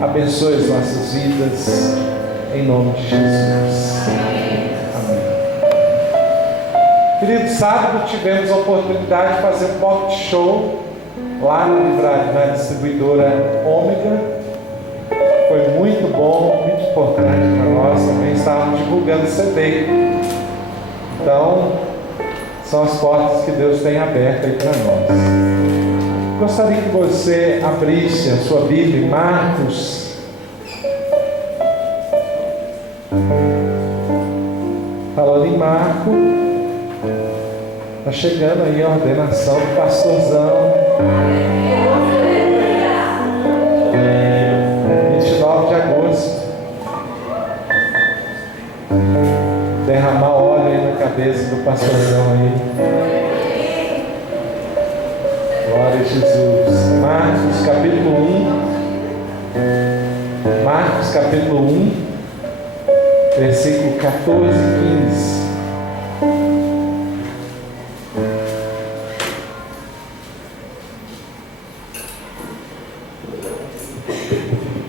Abençoe as nossas vidas, em nome de Jesus. Amém. Querido, sábado tivemos a oportunidade de fazer um pocket show lá na distribuidora Ômega. Foi muito bom, muito importante para nós. Também estávamos divulgando CD. Então, são as portas que Deus tem abertas aí para nós. Gostaria que você abrisse a sua Bíblia em Marcos. Falando em Marco, está chegando aí a ordenação do pastorzão. 29 de agosto. Derramar óleo aí na cabeça do pastorzão aí. Glória a Jesus. Marcos capítulo 1. Marcos capítulo 1. Versículo 14 e 15.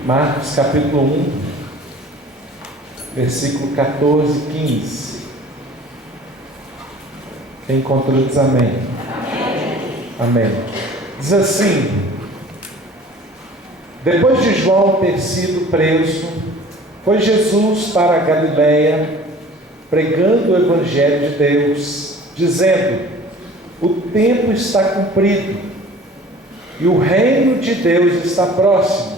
Marcos capítulo 1, versículo 14 e 15. Quem encontrou diz amém. Amém. Diz assim: depois de João ter sido preso, foi Jesus para a Galiléia, pregando o Evangelho de Deus, dizendo: o tempo está cumprido, e o reino de Deus está próximo.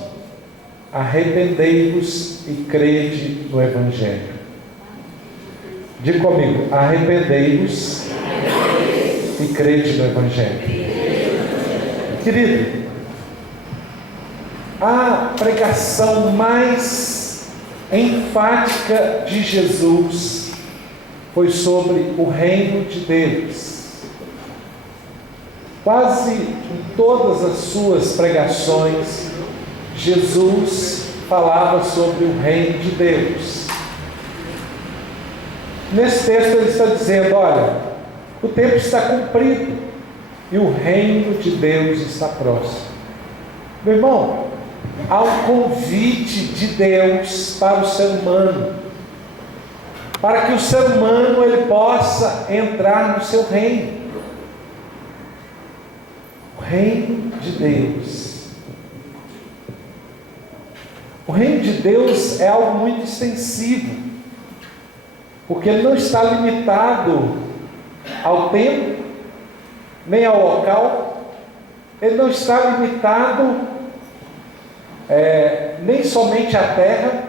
Arrependei-vos e crede no Evangelho. Diga comigo: arrependei-vos e crede no Evangelho. Querido, a pregação mais enfática de Jesus foi sobre o reino de Deus. Quase em todas as suas pregações, Jesus falava sobre o reino de Deus. Nesse texto ele está dizendo: olha, o tempo está cumprido e o reino de Deus está próximo. Meu irmão, há um convite de Deus para o ser humano, para que o ser humano ele possa entrar no seu reino. O reino de Deus. O reino de Deus é algo muito extensivo, porque ele não está limitado ao tempo, nem ao local. Ele não está limitado nem somente à terra,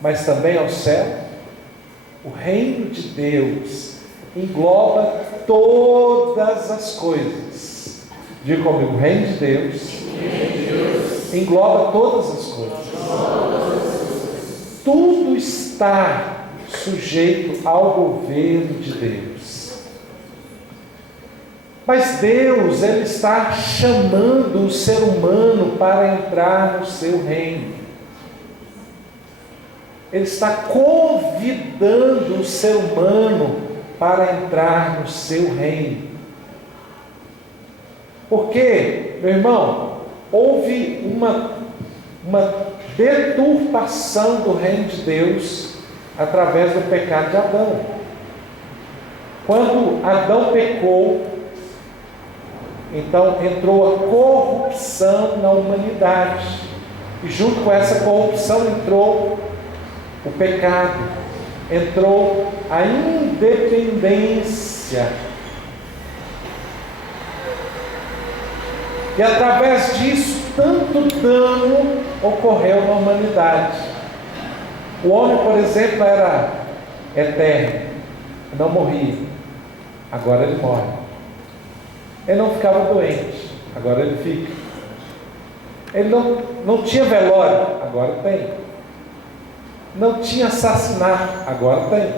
mas também ao céu. O reino de Deus engloba todas as coisas. Diga comigo: o reino de Deus engloba todas as coisas. Tudo está sujeito ao governo de Deus. Mas Deus, ele está chamando o ser humano para entrar no seu reino. Ele está convidando o ser humano para entrar no seu reino. Porque, meu irmão, houve uma deturpação do reino de Deus através do pecado de Adão. Quando Adão pecou, então entrou a corrupção na humanidade, e junto com essa corrupção entrou o pecado. entrou a independência. E através disso, tanto dano ocorreu na humanidade. O homem, por exemplo, era eterno, não morria, agora ele morre. Ele não ficava doente, agora ele fica. Ele não tinha velório, agora tem. Não tinha assassinato, agora tem.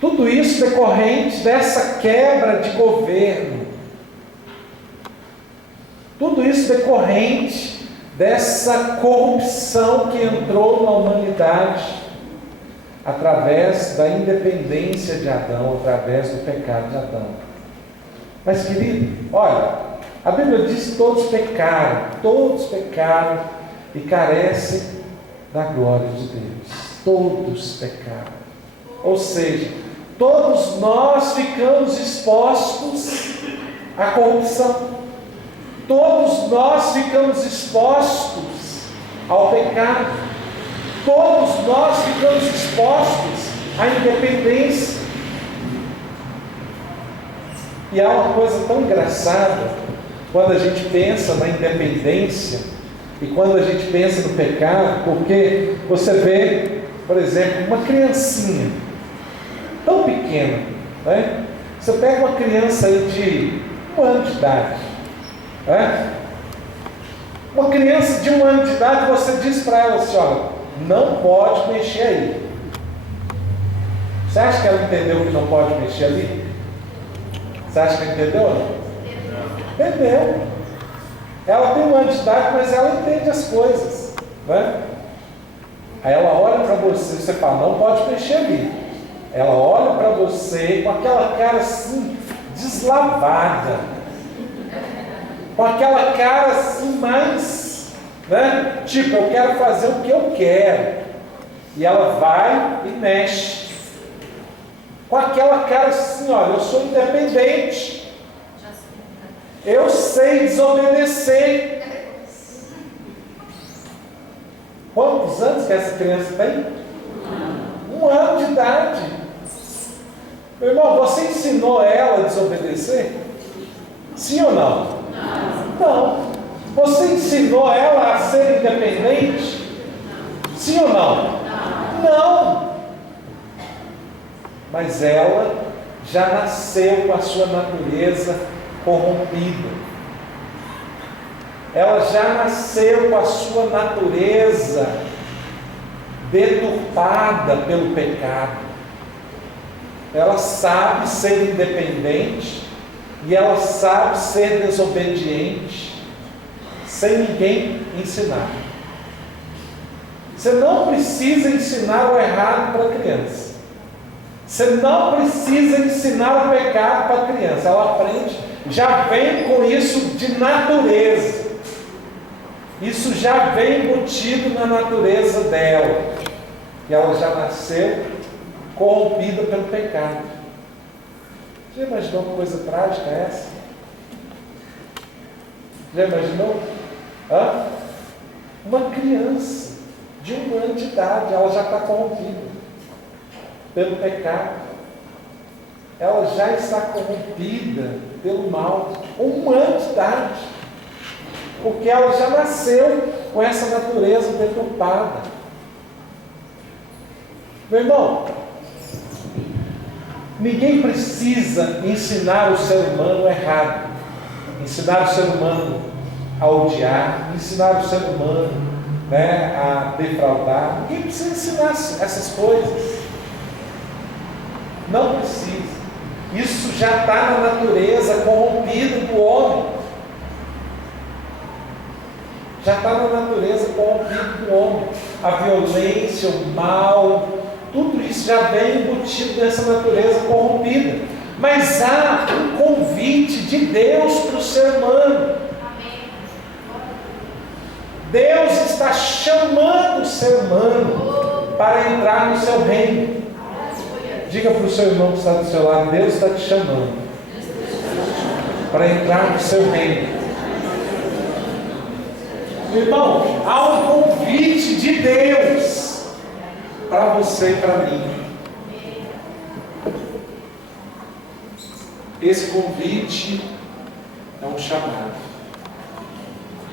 Tudo isso decorrente dessa quebra de governo. Tudo isso decorrente dessa corrupção que entrou na humanidade através da independência de Adão, através do pecado de Adão. Mas, querido, olha, a Bíblia diz que todos pecaram e carecem da glória de Deus. Todos pecaram. Ou seja, todos nós ficamos expostos à corrupção. Todos nós ficamos expostos ao pecado. Todos nós ficamos expostos à independência. E há uma coisa tão engraçada quando a gente pensa na independência e quando a gente pensa no pecado, porque você vê, por exemplo, uma criancinha tão pequena, né? Você pega uma criança aí de 1 ano de idade, né? Uma criança de 1 ano de idade, você diz para ela assim: olha, não pode mexer aí. Você acha que ela entendeu que não pode mexer ali? Você acha que entendeu ou não? Entendeu. Ela tem 1 ano de idade, mas ela entende as coisas, né? Aí ela olha para você, você fala, não pode mexer ali. Ela olha para você com aquela cara assim, deslavada, com aquela cara assim mais, né? Tipo, eu quero fazer o que eu quero. E ela vai e mexe. Com aquela cara assim, olha, eu sou independente. Eu sei desobedecer. Quantos anos que essa criança tem? 1 ano de idade. Meu irmão, você ensinou ela a desobedecer? Sim ou não? Não. Você ensinou ela a ser independente? Sim ou não? Não. Mas ela já nasceu com a sua natureza corrompida. Ela já nasceu com a sua natureza deturpada pelo pecado. Ela sabe ser independente e ela sabe ser desobediente sem ninguém ensinar. Você não precisa ensinar o errado para a criança. Você não precisa ensinar o pecado para a criança. Ela aprende, já vem com isso de natureza. Isso já vem embutido na natureza dela. E ela já nasceu corrompida pelo pecado. Já imaginou uma coisa trágica essa? Já imaginou? Uma criança de 1 ano de idade, ela já está corrompida pelo pecado. Ela já está corrompida pelo mal. 1 ano de idade. Porque ela já nasceu com essa natureza deturpada. Meu irmão, ninguém precisa ensinar o ser humano errado, ensinar o ser humano a odiar, ensinar o ser humano, né, a defraudar. Ninguém precisa ensinar essas coisas. Não precisa. Isso já está na natureza corrompida do homem. Já está na natureza corrompida do homem. A violência, o mal, tudo isso já vem embutido nessa natureza corrompida. Mas há um convite de Deus para o ser humano. Deus está chamando o ser humano para entrar no seu reino. Diga para o seu irmão que está do seu lado: Deus está te chamando para entrar no seu reino. Irmão, há um convite de Deus para você e para mim. Esse convite é um chamado.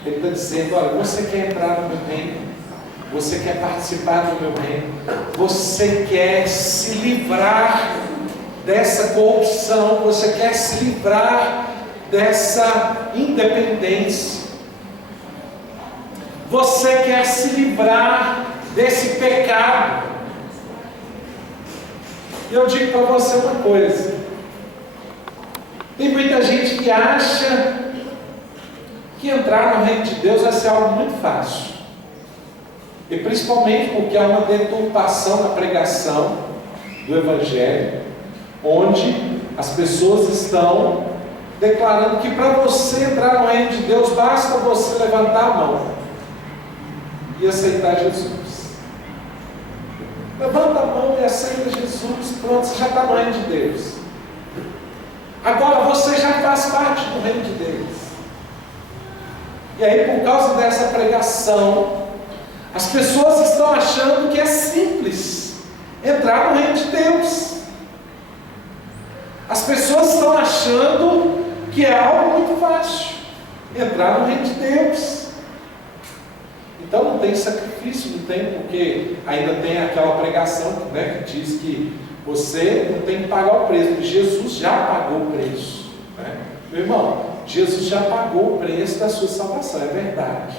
Ele está dizendo: olha, você quer entrar no meu reino? Você quer participar do meu reino? Você quer se livrar dessa corrupção? Você quer se livrar dessa independência? Você quer se livrar desse pecado? Eu digo para você uma coisa: tem muita gente que acha que entrar no reino de Deus vai ser algo muito fácil, e principalmente porque há uma deturpação na pregação do Evangelho, onde as pessoas estão declarando que para você entrar no reino de Deus basta você levantar a mão e aceitar Jesus. Levanta a mão e aceita Jesus, pronto, você já está no reino de Deus. Agora você já faz parte do reino de Deus. E aí, por causa dessa pregação, as pessoas estão achando que é simples entrar no reino de Deus. As pessoas estão achando que é algo muito fácil entrar no reino de Deus. Então não tem sacrifício, não tem, porque ainda tem aquela pregação, né, que diz que você não tem que pagar o preço, porque Jesus já pagou o preço, né? Meu irmão, Jesus já pagou o preço da sua salvação, é verdade.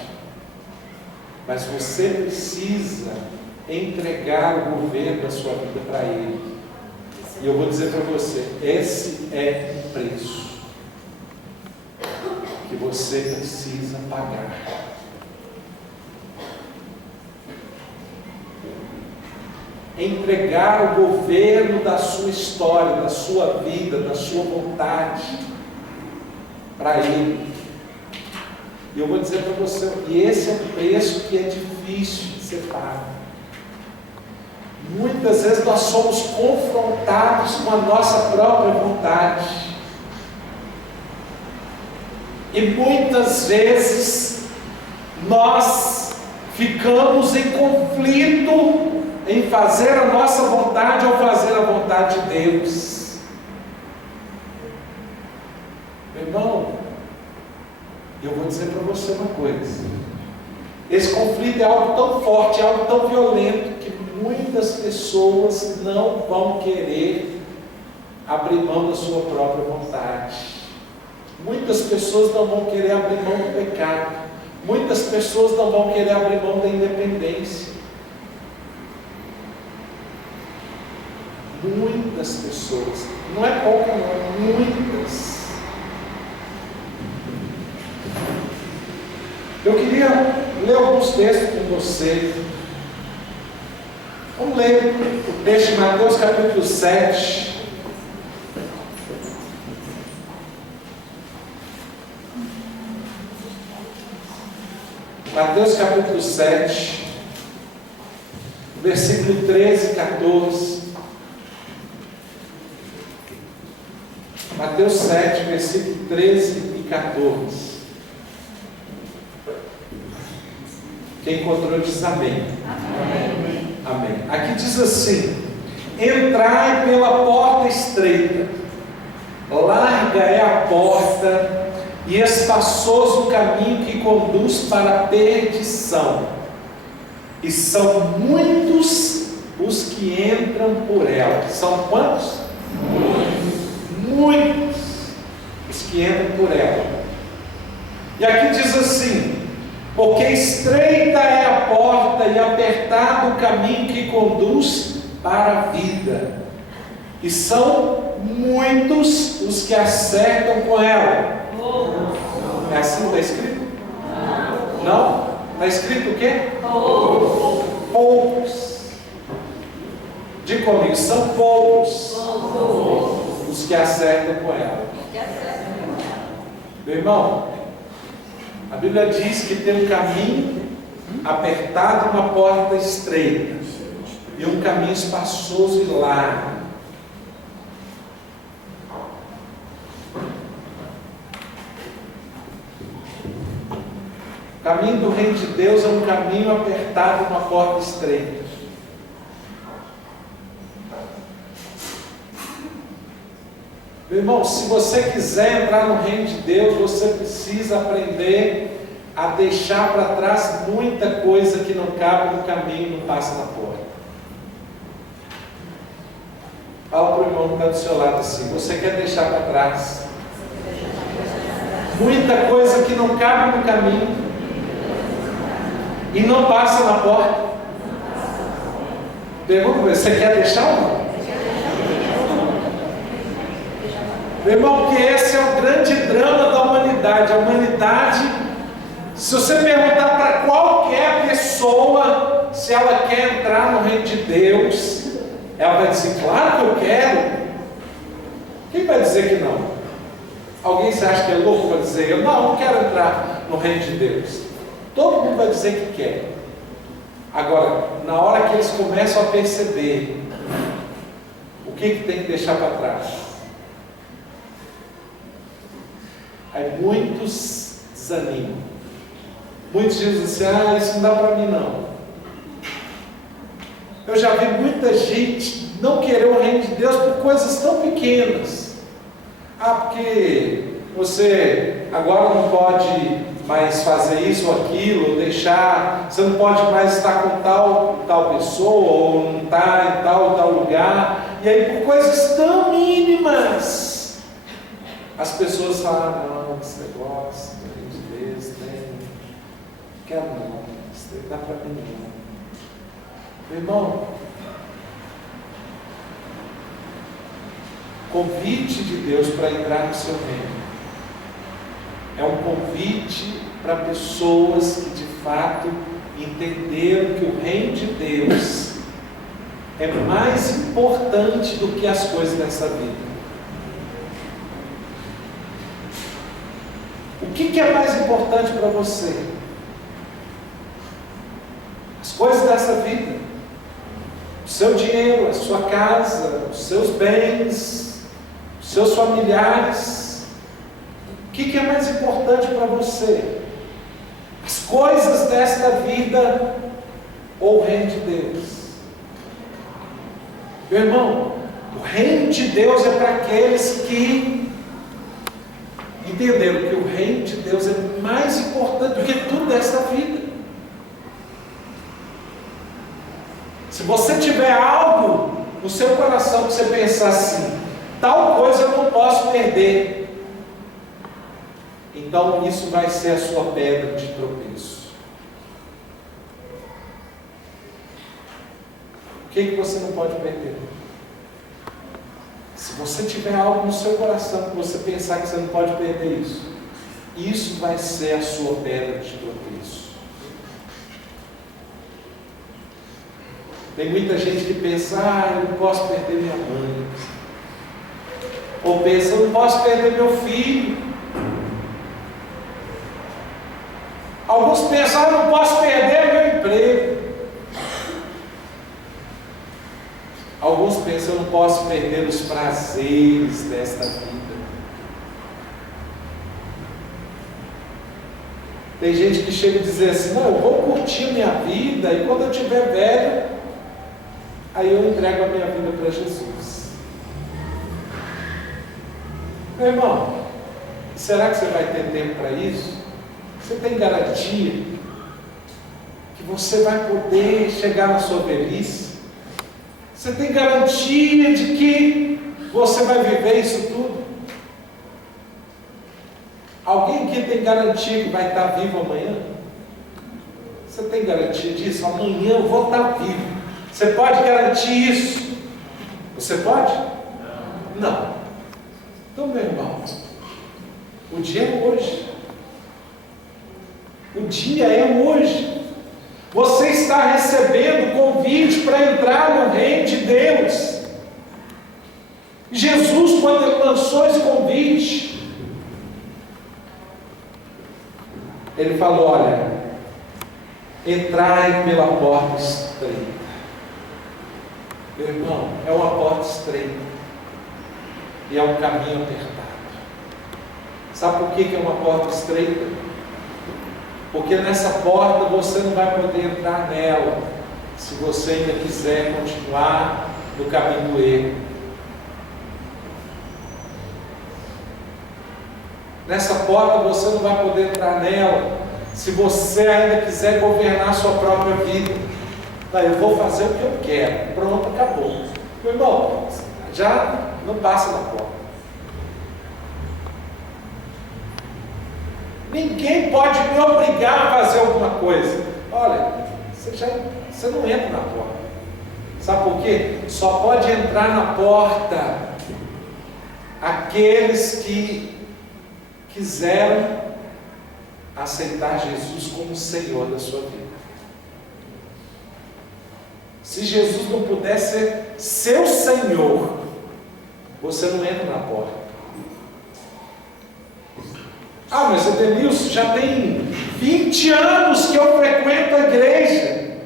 Mas você precisa entregar o governo da sua vida para Ele. E eu vou dizer para você, esse é o preço que você precisa pagar. Entregar o governo da sua história, da sua vida, da sua vontade para Ele. E eu vou dizer para você, e esse é um preço que é difícil de ser pago. Muitas vezes nós somos confrontados com a nossa própria vontade. E muitas vezes nós ficamos em conflito em fazer a nossa vontade ou fazer a vontade de Deus. Meu irmão, eu vou dizer para você uma coisa: esse conflito é algo tão forte, é algo tão violento, que muitas pessoas não vão querer abrir mão da sua própria vontade. Muitas pessoas não vão querer abrir mão do pecado. Muitas pessoas não vão querer abrir mão da independência. Muitas pessoas, não é pouca não, muitas. Eu queria ler alguns textos com você. Vamos ler o texto de Mateus capítulo 7. Mateus capítulo 7, versículo 13 e 14. Mateus 7, versículo 13 e 14. Quem encontrou diz amém. Amém. Amém. Aqui diz assim: entrai pela porta estreita, larga é a porta e espaçoso o caminho que conduz para a perdição, e são muitos os que entram por ela. São quantos? Muitos os que entram por ela. E aqui diz assim: porque estreita é a porta e apertado o caminho que conduz para a vida, e são muitos os que acertam com ela. É assim que está escrito? Não? Está escrito o quê? Poucos. Diga comigo, são poucos os que acertam com ela. Meu irmão, a Bíblia diz que tem um caminho apertado, uma porta estreita, e um caminho espaçoso e largo. O caminho do reino de Deus é um caminho apertado, uma porta estreita. Meu irmão, se você quiser entrar no reino de Deus, você precisa aprender a deixar para trás muita coisa que não cabe no caminho e não passa na porta. Fala para o irmão que está do seu lado assim: você quer deixar para trás muita coisa que não cabe no caminho e não passa na porta? Pergunta: você quer deixar ou não? Meu irmão, porque esse é o grande drama da humanidade. A humanidade, se você perguntar para qualquer pessoa se ela quer entrar no reino de Deus, ela vai dizer: claro que eu quero. Quem vai dizer que não? Alguém se acha que é louco para dizer: eu não quero entrar no reino de Deus? Todo mundo vai dizer que quer. Agora, na hora que eles começam a perceber o que tem que deixar para trás, aí muitos desanimam. Muitos dizem assim: isso não dá para mim não. Eu já vi muita gente não querer o reino de Deus por coisas tão pequenas. Porque você agora não pode mais fazer isso ou aquilo, deixar, você não pode mais estar com tal pessoa, ou não estar em tal lugar. E aí por coisas tão mínimas, as pessoas falam: não, esse negócio, do reino de Deus, não quero não, isso não dá para mim não. Meu irmão, convite de Deus para entrar no seu reino é um convite para pessoas que de fato entenderam que o reino de Deus é mais importante do que as coisas dessa vida. O que é mais importante para você? As coisas dessa vida, o seu dinheiro, a sua casa, os seus bens, os seus familiares. O que é mais importante para você? As coisas desta vida ou o reino de Deus? Meu irmão, o reino de Deus é para aqueles que entenderam que o reino de Deus é mais importante do que tudo desta vida. Se você tiver algo no seu coração que você pensar assim: tal coisa eu não posso perder, então isso vai ser a sua pedra de tropeço. O que você não pode perder? Se você tiver algo no seu coração que você pensar que você não pode perder isso vai ser a sua pedra de tropeço. Tem muita gente que pensa: eu não posso perder minha mãe. Ou pensa: eu não posso perder meu filho. Alguns pensam: eu não posso perder meu emprego. Alguns pensam: eu não posso perder os prazeres desta vida. Tem gente que chega a dizer assim: não, eu vou curtir a minha vida, e quando eu estiver velho, aí eu entrego a minha vida para Jesus. Meu irmão, será que você vai ter tempo para isso? Você tem garantia que você vai poder chegar na sua velhice? Você tem garantia de que você vai viver isso tudo? Alguém aqui tem garantia que vai estar vivo amanhã? Você tem garantia disso? Amanhã eu vou estar vivo. Você pode garantir isso? Você pode? Não. Então, meu irmão, o dia é hoje. O dia é hoje. Você está recebendo convite para entrar no reino de Deus. Jesus, quando ele lançou esse convite, ele falou: olha, entrai pela porta estreita. Meu irmão, é uma porta estreita e é um caminho apertado. Sabe por que é uma porta estreita? Porque nessa porta você não vai poder entrar nela se você ainda quiser continuar no caminho do erro. Nessa porta você não vai poder entrar nela se você ainda quiser governar a sua própria vida. Não, eu vou fazer o que eu quero. Pronto, acabou. Meu irmão, já não passa na porta. Ninguém pode me obrigar a fazer alguma coisa. Olha, você não entra na porta. Sabe por quê? Só pode entrar na porta aqueles que quiseram aceitar Jesus como Senhor da sua vida. Se Jesus não puder ser seu Senhor, você não entra na porta. Ah, mas Edenilson, já tem 20 anos que eu frequento a igreja.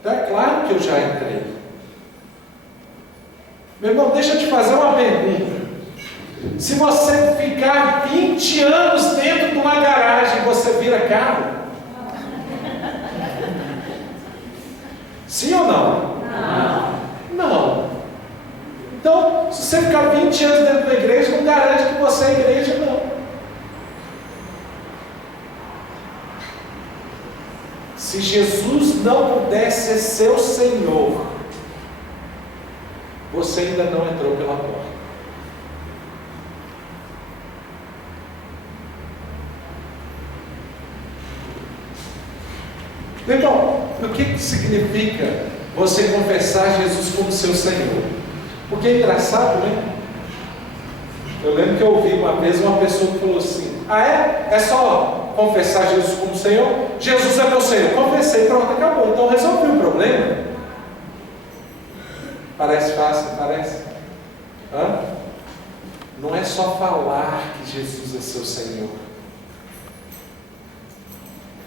Então é claro que eu já entrei. Meu irmão, deixa eu te fazer uma pergunta. Se você ficar 20 anos dentro de uma garagem, você vira carro? Sim ou não? Não. Não. Então, se você ficar 20 anos dentro da igreja, não garante que você é igreja, não. Se Jesus não puder ser seu Senhor, você ainda não entrou pela porta. Então, o que significa você confessar Jesus como seu Senhor? Porque é engraçado, né? Eu lembro que eu ouvi uma vez uma pessoa que falou assim: ah, é? É só confessar Jesus como Senhor? Jesus é meu Senhor. Confessei, pronto, acabou. Então resolvi o problema. Parece fácil, parece? Hã? Não é só falar que Jesus é seu Senhor.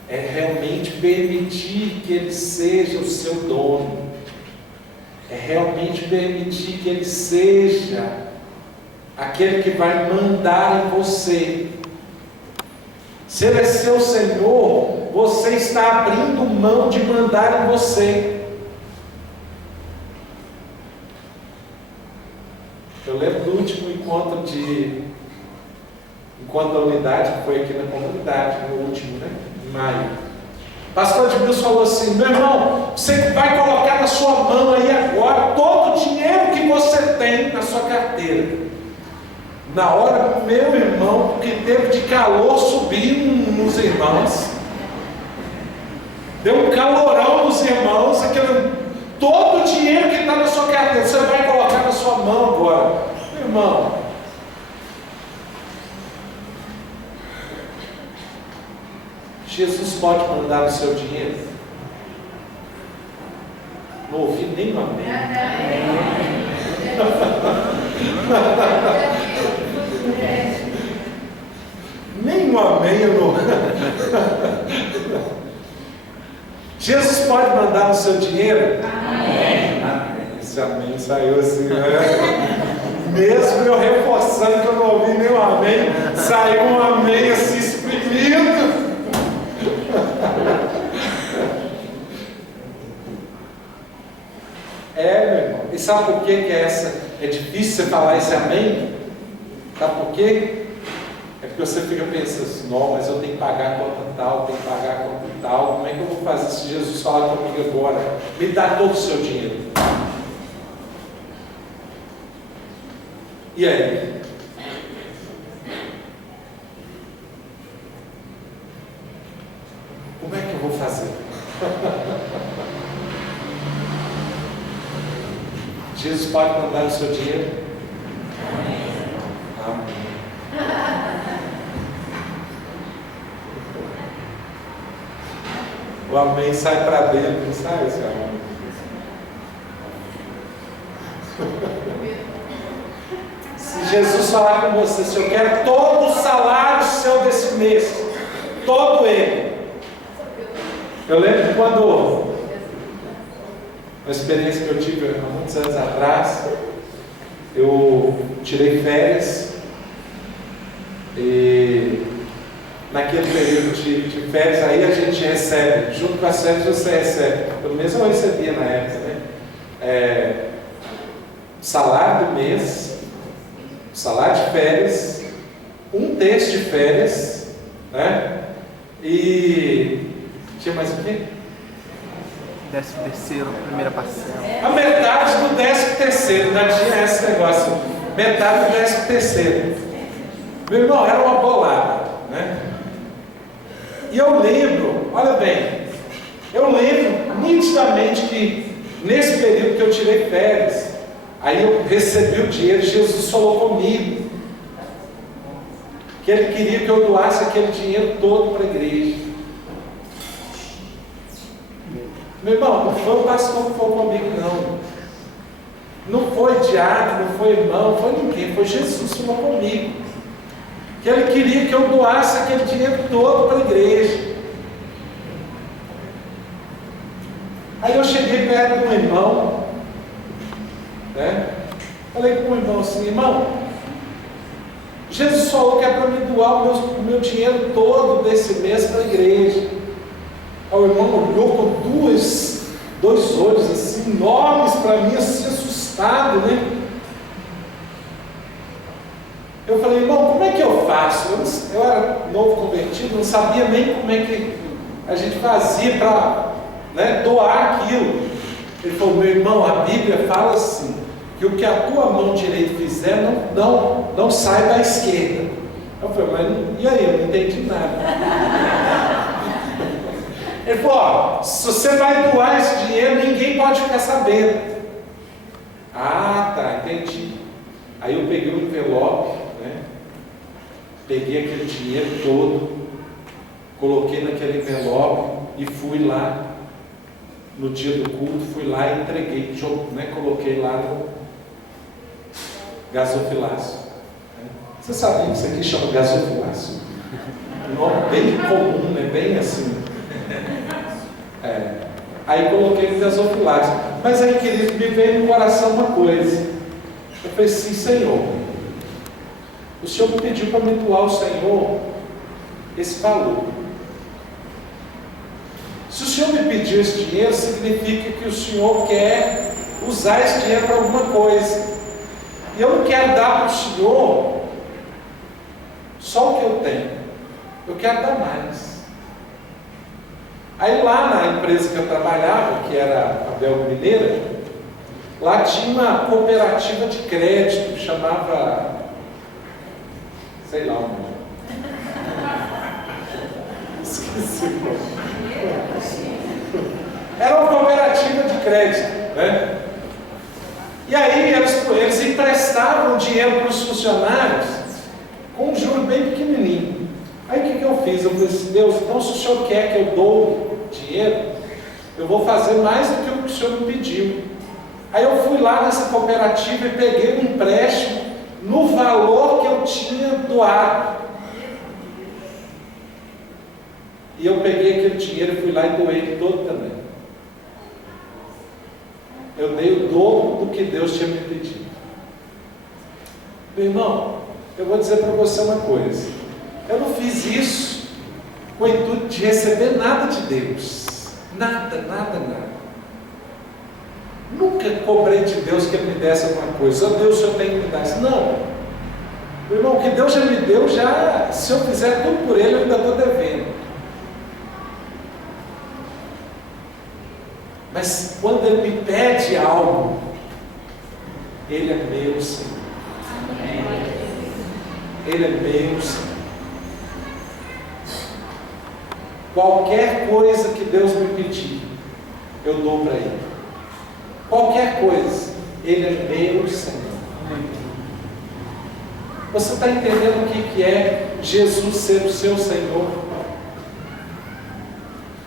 É realmente permitir que Ele seja o seu dono. É realmente permitir que Ele seja aquele que vai mandar em você. Se Ele é seu Senhor, você está abrindo mão de mandar em você. Eu lembro do último encontro da unidade, que foi aqui na comunidade, no último, né? Em maio. O pastor Edmilson falou assim: meu irmão, você vai colocar na sua mão aí agora todo o dinheiro que você tem na sua carteira. Na hora, meu irmão, porque teve de calor subir nos irmãos, deu um calorão nos irmãos, todo o dinheiro que está na sua carteira, você vai colocar na sua mão agora. Meu irmão, Jesus pode mandar o seu dinheiro? Não ouvi nenhum amém. Nenhum amém eu não. Jesus pode mandar o seu dinheiro? Amém. Esse amém saiu assim, né? Mesmo eu reforçando que eu não ouvi nenhum amém, saiu um amém assim exprimido. É, meu irmão. E sabe por que é difícil você falar esse amém? Sabe por quê? É porque você fica pensando assim: não, mas eu tenho que pagar a conta tal, tenho que pagar a conta tal. Como é que eu vou fazer se Jesus falar comigo agora? Me dá todo o seu dinheiro. E aí? Como é que eu vou fazer? Jesus pode mandar o seu dinheiro? Amém. O amém sai para dentro, não sai esse amém. Se Jesus falar com você: se eu quero todo o salário seu desse mês, todo ele. Eu lembro quando, uma experiência que eu tive há muitos anos atrás, eu tirei férias e naquele período de férias aí a gente recebe, junto com as férias você recebe, pelo menos eu recebia na época, né? Salário do mês, salário de férias, um terço de férias, né? E tinha mais o quê? 13º, primeira parcela. A metade do 13º, ainda tinha esse negócio, metade do 13º. Meu irmão, era uma bolada, né? E eu lembro, olha bem, eu lembro nitidamente que nesse período que eu tirei férias, aí eu recebi o dinheiro, Jesus falou comigo que Ele queria que eu doasse aquele dinheiro todo para a igreja. Meu irmão, não foi o pastor que falou comigo, não. Não foi diácono, não foi irmão, não foi ninguém, foi Jesus que falou comigo. Que Ele queria que eu doasse aquele dinheiro todo para a igreja. Aí eu cheguei perto de um irmão, né? Falei com o irmão assim: irmão, Jesus falou que é para me doar o meu dinheiro todo desse mês para a igreja. Aí o irmão olhou com dois olhos assim, enormes para mim, assim, assustado, né? Eu falei: irmão, como é que eu faço? Eu era novo convertido, não sabia nem como é que a gente fazia para, né, doar aquilo. Ele falou: meu irmão, a Bíblia fala assim, que o que a tua mão direita fizer, não sai da esquerda. Eu falei: mas e aí? Eu não entendi nada. Ele falou: ó, se você vai doar esse dinheiro, ninguém pode ficar sabendo. Ah, tá, entendi. Aí eu peguei o envelope, né? Peguei aquele dinheiro todo, coloquei naquele envelope e fui lá. No dia do culto, fui lá e entreguei, né? Coloquei lá no gasofilácio. Você sabia que isso aqui chama gasofilácio? Um nome bem comum, né? Bem assim. Aí coloquei no gasofilácio. Mas aí, querido, me veio no coração uma coisa. Eu falei assim: Senhor, o Senhor me pediu para me doar ao Senhor esse valor. Se o Senhor me pediu esse dinheiro, significa que o Senhor quer usar esse dinheiro para alguma coisa. E eu não quero dar para o Senhor só o que eu tenho. Eu quero dar mais. Aí lá na empresa que eu trabalhava, que era a Belgo Mineira, lá tinha uma cooperativa de crédito, chamava, sei lá o nome. Esqueci. Era uma cooperativa de crédito, né? E aí eles emprestavam dinheiro para os funcionários com um juro bem pequenininho. Aí o que eu fiz? Eu falei assim: Deus, então se o Senhor quer que eu dou dinheiro, eu vou fazer mais do que o Senhor me pediu. Aí eu fui lá nessa cooperativa e peguei um empréstimo no valor que eu tinha doado. E eu peguei aquele dinheiro e fui lá e doei ele todo também. Eu dei o dobro do que Deus tinha me pedido. Meu irmão, eu vou dizer para você uma coisa. Eu não fiz isso com o intuito de receber nada de Deus. Nada, nada, nada. Nunca cobrei de Deus que Ele me desse alguma coisa. Oh, Deus, o Senhor tem que me dar isso. Não. Meu irmão, o que Deus já me deu, se eu fizer tudo por Ele, eu ainda estou devendo. Mas quando Ele me pede algo, Ele é meu Senhor. Ele é meu Senhor. Qualquer coisa que Deus me pedir, eu dou para Ele. Qualquer coisa, Ele é meu Senhor. Você está entendendo o que é Jesus ser o seu Senhor?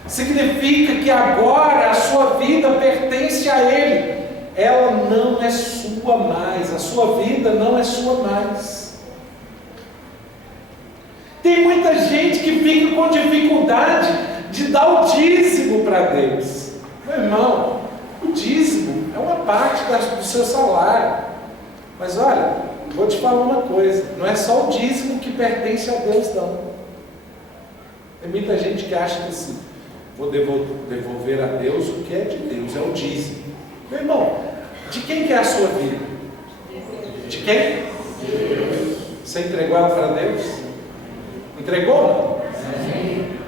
Significa que agora a sua vida pertence a Ele. Ela não é sua mais. A sua vida não é sua mais. Tem muita gente que fica com dificuldade de dar o dízimo para Deus. Meu irmão, o dízimo é uma parte do seu salário. Mas olha, vou te falar uma coisa: não é só o dízimo que pertence a Deus, não. Tem muita gente que acha que assim, vou devolver a Deus o que é de Deus, é o dízimo. Meu irmão, de quem que é a sua vida? De quem? Você entregou ela para Deus? Entregou? Sim.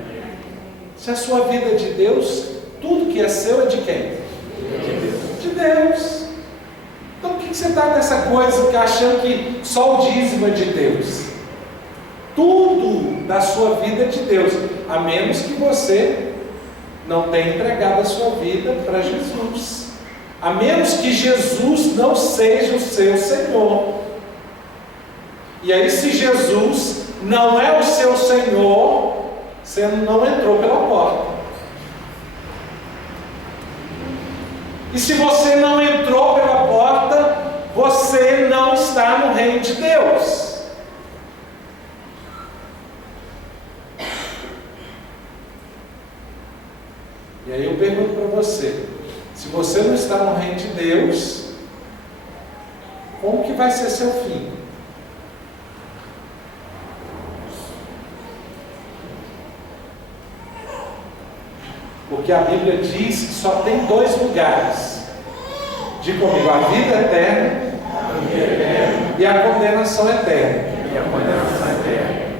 Se a sua vida é de Deus, tudo que é seu é de quem? De Deus. Então por que você está nessa coisa achando que só o dízimo é de Deus? Tudo da sua vida é de Deus, a menos que você não tenha entregado a sua vida para Jesus, a menos que Jesus não seja o seu Senhor. E aí, se Jesus não é o seu Senhor, você não entrou pela porta. E se você não entrou pela porta, você não está no reino de Deus. E aí eu pergunto para você, se você não está no reino de Deus, como que vai ser seu fim? Porque a Bíblia diz que só tem dois lugares. Diga comigo, a vida eterna e a condenação eterna.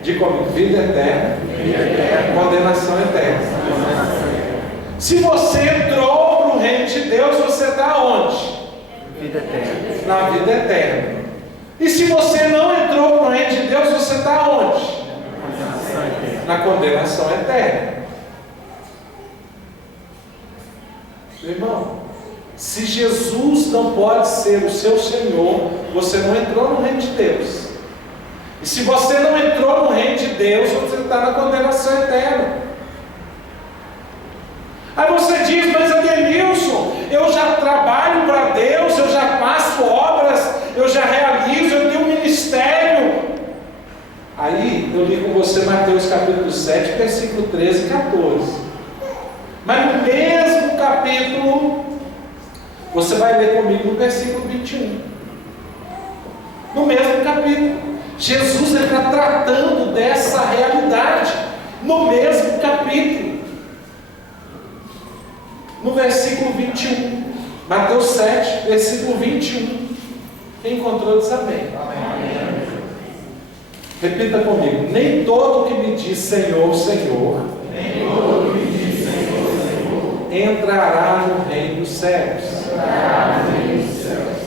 Diga comigo, vida eterna e condenação eterna. Se você entrou para o reino de Deus, você está onde? Vida eterna. Na vida eterna. E se você não entrou para o reino de Deus, você está onde? Na condenação eterna. Meu irmão, se Jesus não pode ser o seu Senhor, você não entrou no reino de Deus. E se você não entrou no reino de Deus, você está na condenação eterna. Aí você diz, mas Adenilson, eu já trabalho para Deus, eu já faço obras, eu já realizo, eu tenho um ministério. Aí eu li com você Mateus capítulo 7, versículo 13 e 14. Mas no mesmo capítulo, você vai ler comigo no versículo 21. No mesmo capítulo, Jesus está tratando dessa realidade. No mesmo capítulo. No versículo 21, Mateus 7, versículo 21. Quem encontrou diz amém. Amém. Repita comigo: nem todo que me diz Senhor, Senhor, entrará no reino dos céus,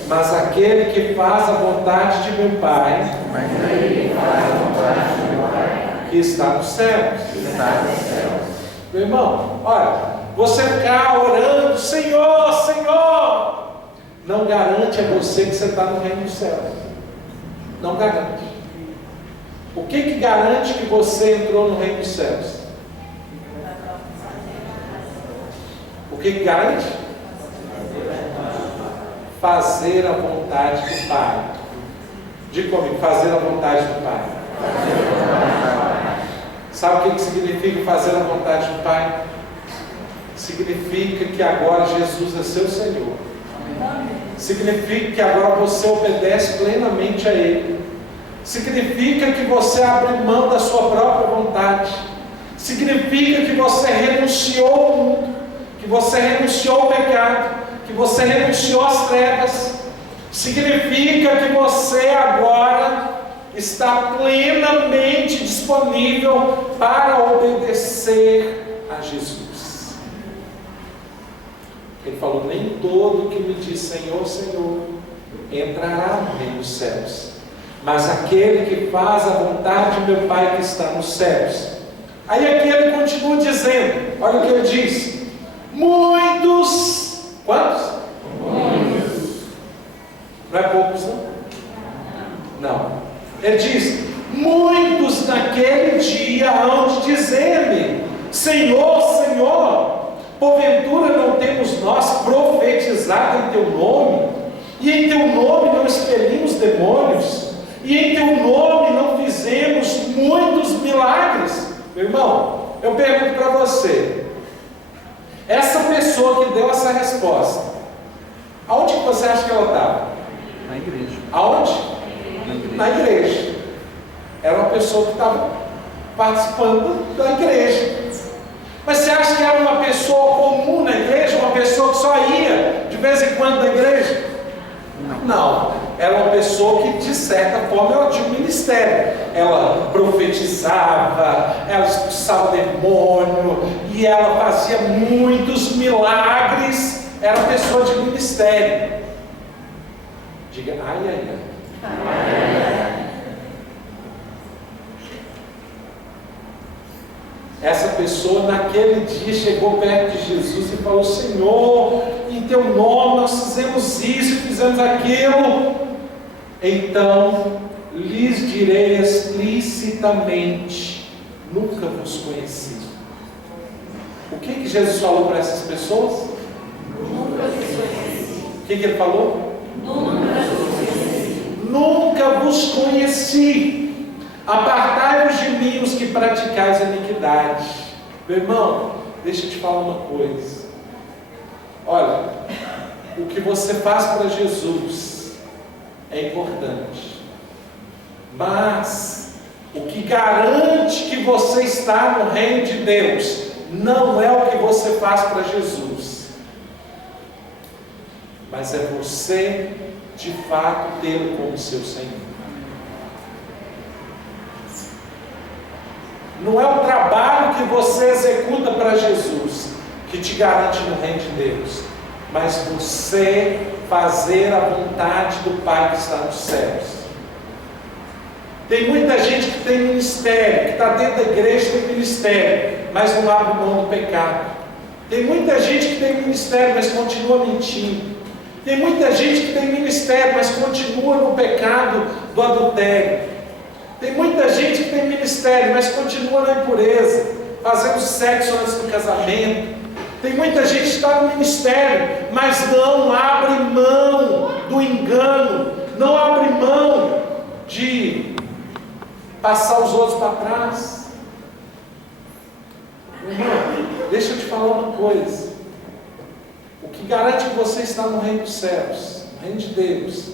mas aquele que faz a vontade de meu Pai, que está nos céus. Meu irmão, olha, você ficar orando, Senhor, Senhor, não garante a você que você está no reino dos céus. Não garante. O que garante que você entrou no reino dos céus? O que garante? Fazer a vontade do Pai. Diga comigo, fazer a vontade do Pai. Sabe o que significa fazer a vontade do Pai? Significa que agora Jesus é seu Senhor. Significa que agora você obedece plenamente a Ele. Significa que você abre mão da sua própria vontade. Significa que você renunciou ao mundo, que você renunciou ao pecado, que você renunciou às trevas. Significa que você agora está plenamente disponível para obedecer a Jesus. Ele falou, nem todo que me diz Senhor, Senhor, entrará no reino dos céus, mas aquele que faz a vontade de meu Pai que está nos céus. Aí aqui ele continua dizendo, olha o que ele diz, muitos, quantos? Muitos. Não é poucos, não? Não. Ele diz, muitos naquele dia hão de dizer-me, Senhor, Senhor, porventura não temos nós profetizado em teu nome, e em teu nome não expelimos demônios, e em teu nome não fizemos muitos milagres? Meu irmão, eu pergunto para você, essa pessoa que deu essa resposta, aonde que você acha que ela estava? Na igreja. Aonde? Na igreja. Era uma pessoa que estava participando da igreja. Mas você acha que era uma pessoa comum na igreja? Uma pessoa que só ia de vez em quando na igreja? Não. era uma pessoa que, de certa forma, ela tinha um ministério. Ela profetizava, ela expulsava o demônio, e ela fazia muitos milagres. Era uma pessoa de ministério. Diga, ai, ai, ai. Essa pessoa naquele dia chegou perto de Jesus e falou: Senhor, em teu nome nós fizemos isso, fizemos aquilo. Então lhes direi explicitamente: nunca vos conheci. O que Jesus falou para essas pessoas? Nunca vos conheci. O que ele falou? Nunca vos conheci. Nunca vos conheci. Apartai-vos de mim os que praticais a iniquidade. Meu irmão, deixa eu te falar uma coisa. Olha, o que você faz para Jesus é importante, mas o que garante que você está no reino de Deus não é o que você faz para Jesus, mas é você de fato tê-lo como seu Senhor. Não é o trabalho que você executa para Jesus que te garante no reino de Deus, mas você fazer a vontade do Pai que está nos céus. Tem muita gente que tem ministério, que está dentro da igreja, tem ministério, mas não abre mão do pecado. Tem muita gente que tem ministério, mas continua mentindo. Tem muita gente que tem ministério, mas continua no pecado do adultério. Tem muita gente que tem ministério, mas continua na impureza, fazendo sexo antes do casamento. Tem muita gente que está no ministério, mas não abre mão do engano, não abre mão de passar os outros para trás. Irmão, deixa eu te falar uma coisa. O que garante que você está no reino dos céus, no reino de Deus,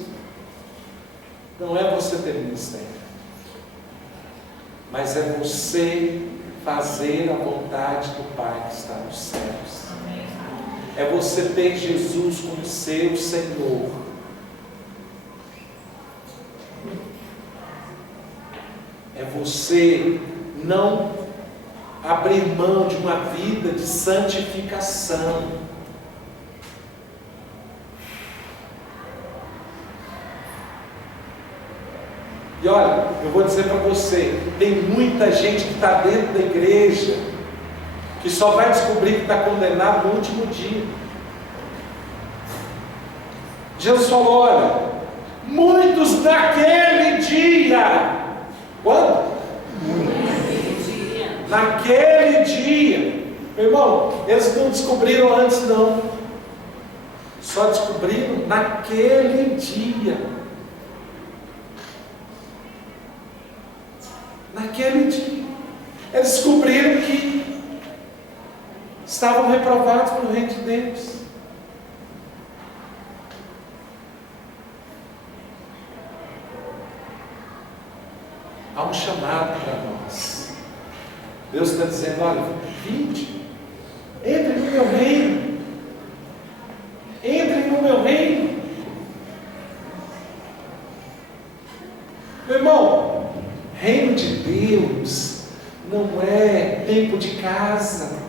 não é você ter ministério, mas é você fazer a vontade do Pai que está nos céus. É você ter Jesus como seu Senhor. É você não abrir mão de uma vida de santificação. E olha, eu vou dizer para você, tem muita gente que está dentro da igreja, que só vai descobrir que está condenado no último dia. Jesus falou: olha, muitos naquele dia. Quando? Naquele dia. Meu irmão, eles não descobriram antes não. Só descobriram naquele dia. Naquele dia. Eles descobriram que estavam reprovados pelo reino de Deus. Há um chamado para nós. Deus está dizendo: olha, vinde, entre no meu reino, entre no meu reino. Meu irmão, reino de Deus não é tempo de casa,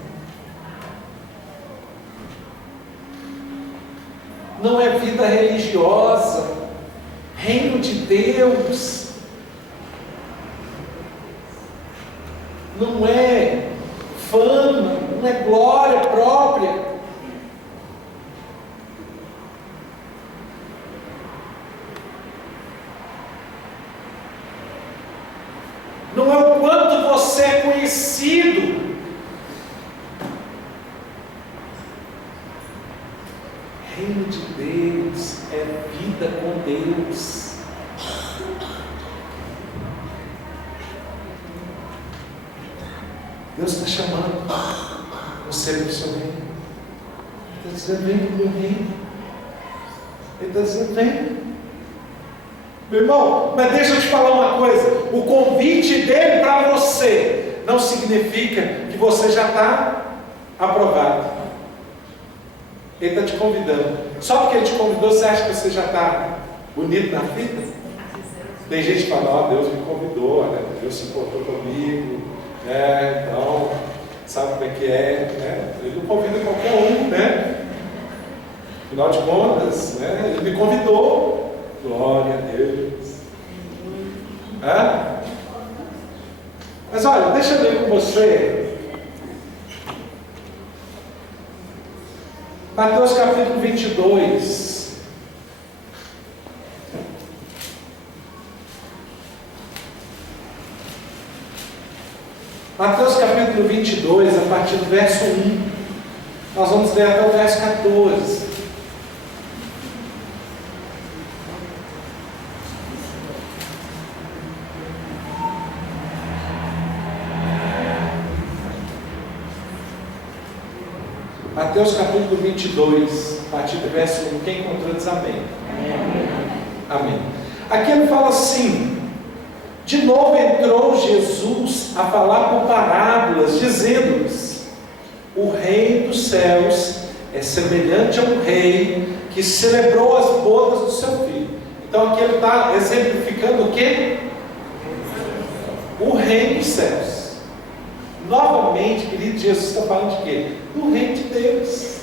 não é vida religiosa. Reino de Deus não é fama, não é glória própria. Não é o quanto você é conhecido. Reino de Deus é vida com Deus. Deus está chamando você para o seu reino. Ele está dizendo: vem para o meu reino. Ele está dizendo: vem. Meu irmão, mas deixa eu te falar uma coisa. O convite dele para você não significa que você já está aprovado. Ele está te convidando. Só porque ele te convidou, você acha que você já está bonito na fita. Tem gente que fala, Deus me convidou, né? Deus se importou comigo, né? Então, sabe como é que é, né? Ele não convida qualquer um, né? Afinal de contas, né? Ele me convidou. Glória a Deus. Mas olha, deixa eu ler com você Mateus capítulo 22. Mateus capítulo 22, a partir do verso 1. Nós vamos ler até o verso 14. Mateus capítulo 22, a partir do verso 1. Quem encontrou diz amém. Amém. Aqui ele fala assim: de novo entrou Jesus a falar por parábolas, dizendo-lhes: o reino dos céus é semelhante a um rei que celebrou as bodas do seu filho. Então aqui ele está exemplificando o quê? O reino dos céus. Novamente, querido, Jesus está falando de quê? Do reino de Deus.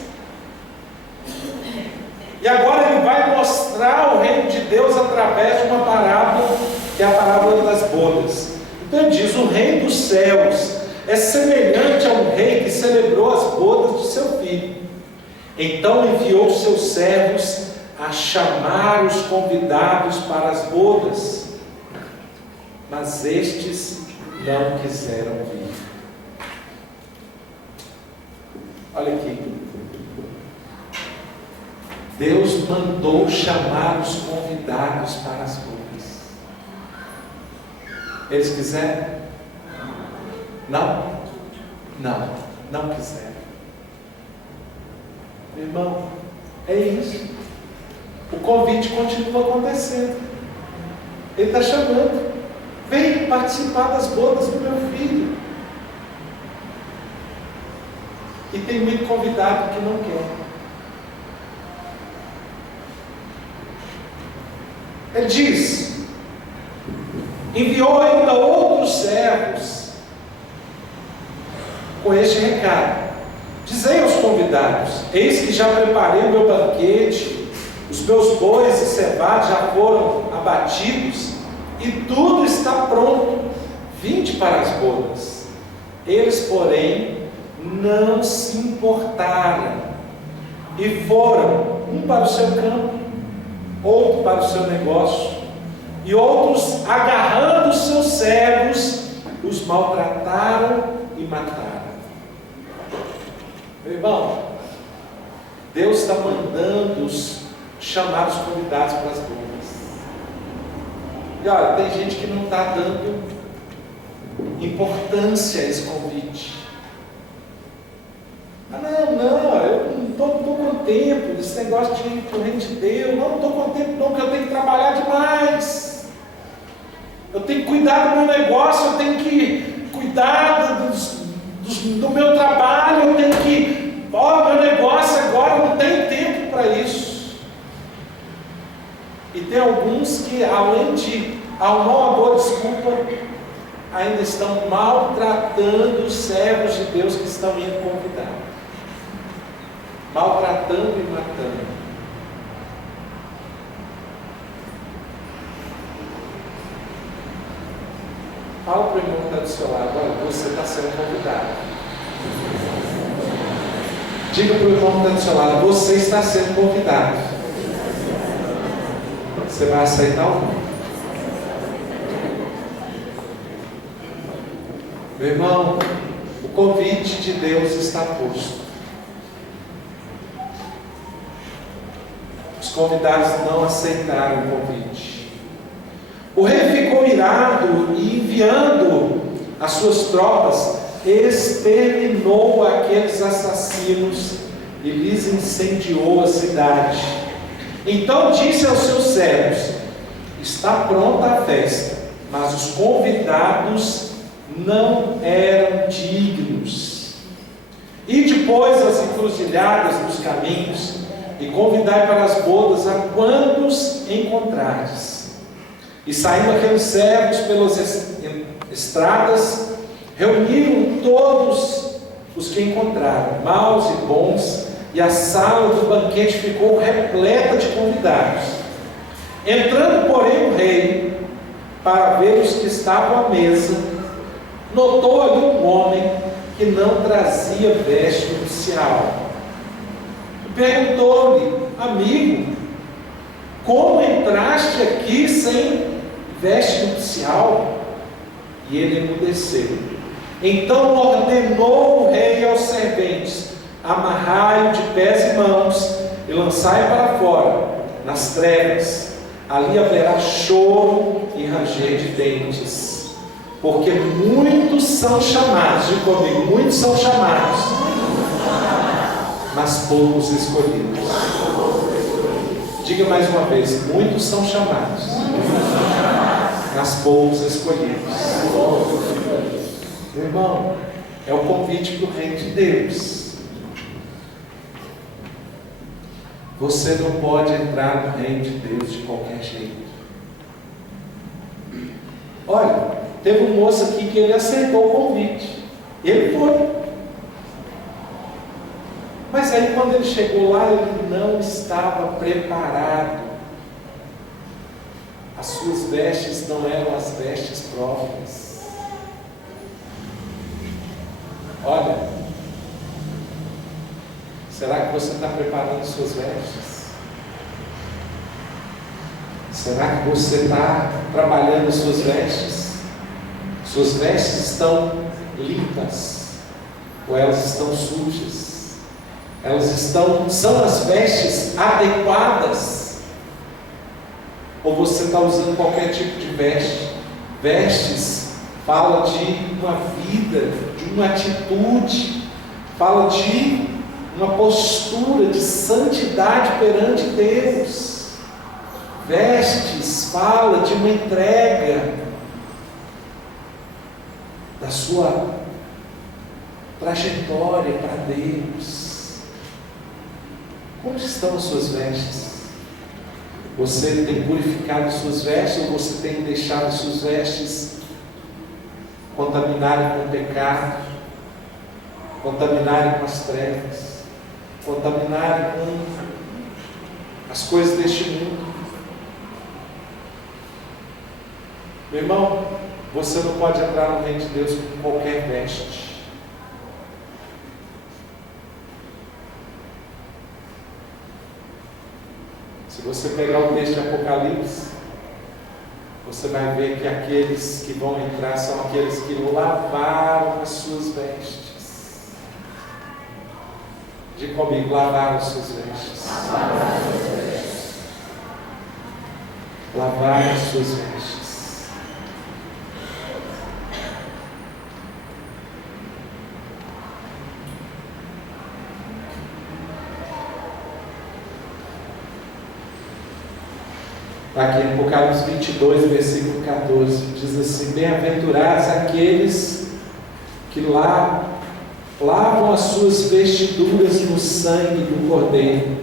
E agora ele vai mostrar o reino de Deus através de uma parábola, que é a parábola das bodas. Então ele diz: o reino dos céus é semelhante a um rei que celebrou as bodas de seu filho. Então enviou seus servos a chamar os convidados para as bodas, mas estes não quiseram vir. Olha aqui. Deus mandou chamar os convidados para as bodas. Eles quiseram? Não? Não quiseram. Meu irmão, é isso. O convite continua acontecendo. Ele está chamando. Vem participar das bodas do meu filho. E tem muito convidado que não quer. Ele diz: enviou ainda outros servos com este recado: dizei aos convidados: eis que já preparei o meu banquete, os meus bois e cevados já foram abatidos, e tudo está pronto, vinde para as bodas. Eles, porém, não se importaram, e foram, um para o seu campo, outro para o seu negócio, e outros, agarrando os seus servos, os maltrataram e mataram. Meu irmão, Deus está mandando chamar os convidados para as bodas. E olha, tem gente que não está dando importância a esse convite. Eu não estou com tempo desse negócio de ir para o reino de Deus. Não estou com tempo não, porque eu tenho que trabalhar demais. Eu tenho que cuidar do meu negócio, eu tenho que cuidar do meu trabalho, eu tenho que... meu negócio agora, eu não tenho tempo para isso. E tem alguns que, além de arrumar uma boa desculpa, ainda estão maltratando os servos de Deus que estão indo convidar. Maltratando e matando. Fala para o irmão que está do seu lado: olha, você está sendo convidado. Diga para o irmão que está do seu lado: você está sendo convidado. Você vai aceitar ou não? Meu irmão, o convite de Deus está posto. Os convidados não aceitaram o convite. O rei ficou irado e, enviando as suas tropas, exterminou aqueles assassinos e lhes incendiou a cidade. Então disse aos seus servos: está pronta a festa, mas os convidados não eram dignos. E depois as encruzilhadas dos caminhos, e convidai para as bodas a quantos encontrardes. E saindo aqueles servos pelas estradas, reuniram todos os que encontraram, maus e bons, e a sala do banquete ficou repleta de convidados. Entrando, porém, o rei, para ver os que estavam à mesa, notou ali um homem que não trazia veste nupcial. E perguntou-lhe: amigo, como entraste aqui sem veste nupcial? E ele emudeceu. Então ordenou o rei aos serventes: amarrai-o de pés e mãos e lançai para fora, nas trevas. Ali haverá choro e ranger de dentes, porque muitos são chamados. Diga comigo: muitos são chamados, mas poucos escolhidos. Diga mais uma vez: muitos são chamados, mas poucos escolhidos. Meu irmão, é o convite para o reino de Deus. Você não pode entrar no reino de Deus de qualquer jeito. Olha, teve um moço aqui que ele aceitou o convite. Ele foi. Mas aí quando ele chegou lá, ele não estava preparado. As suas vestes não eram as vestes próprias. Olha, será que você está preparando suas vestes? Será que você está trabalhando suas vestes? Suas vestes estão limpas? Ou elas estão sujas? São as vestes adequadas? Ou você está usando qualquer tipo de veste? Vestes fala de uma vida, de uma atitude, fala de uma postura de santidade perante Deus. Vestes fala de uma entrega da sua trajetória para Deus. Como estão as suas vestes? Você tem purificado as suas vestes, ou você tem deixado as suas vestes contaminarem com o pecado, contaminarem com as trevas, contaminarem com as coisas deste mundo? Meu irmão, você não pode entrar no reino de Deus com qualquer veste. Se você pegar o texto de Apocalipse, você vai ver que aqueles que vão entrar são aqueles que lavaram as suas vestes. Diga comigo: lavaram as suas vestes. Lavaram as suas vestes. Aqui em Apocalipse 22, versículo 14, diz assim: bem-aventurados aqueles que lavam as suas vestiduras no sangue do Cordeiro,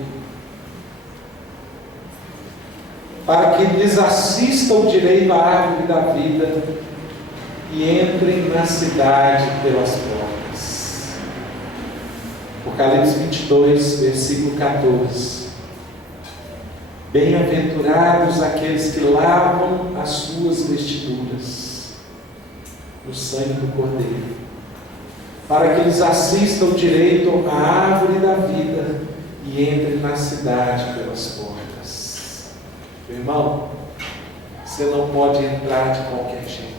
para que lhes assista o direito à árvore da vida e entrem na cidade pelas portas. Apocalipse 22, versículo 14. Bem-aventurados aqueles que lavam as suas vestiduras no sangue do Cordeiro, para que eles assistam direito à árvore da vida e entrem na cidade pelas portas. Meu irmão, você não pode entrar de qualquer jeito.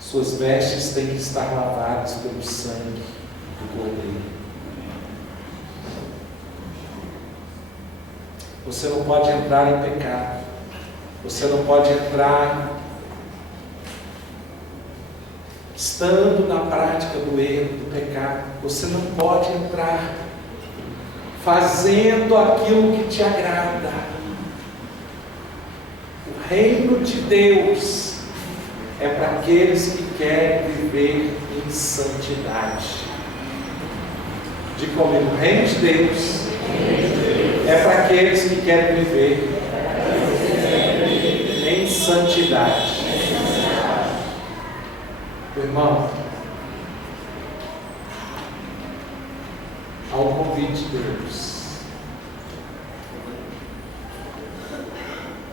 Suas vestes têm que estar lavadas pelo sangue do Cordeiro. Você não pode entrar em pecado. Você não pode entrar estando na prática do erro, do pecado. Você não pode entrar fazendo aquilo que te agrada. O reino de Deus é para aqueles que querem viver em santidade. Diga comigo: o reino de Deus É para aqueles que querem viver em santidade. Irmão, ao convite de Deus.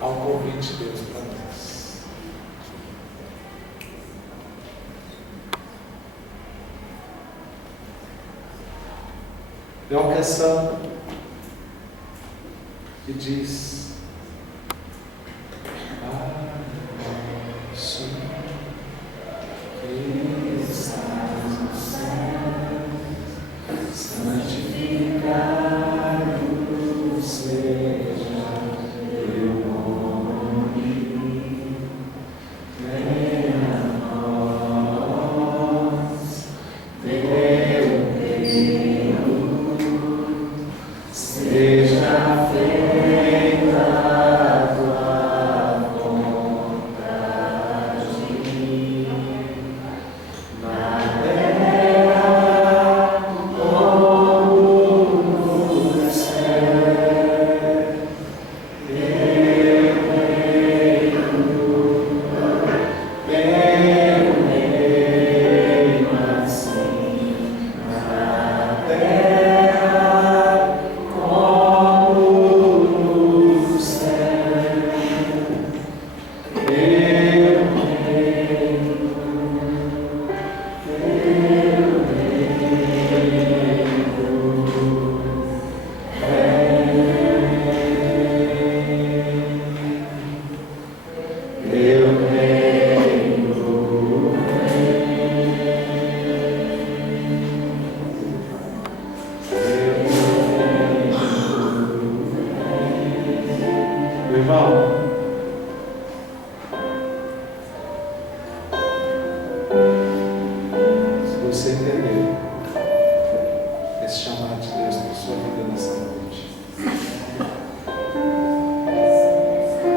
Ao convite de Deus para nós. É uma canção que diz: Senhor, que estás no céu, santificado seja teu nome, venha a nós teu reino, seja feita a tua vontade, na terra como no céu. Teu reino assim, na terra como no céu. Teu irmão, se você entender esse chamado de Deus para a sua vida nessa noite,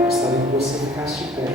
gostaria que você ficasse de pé.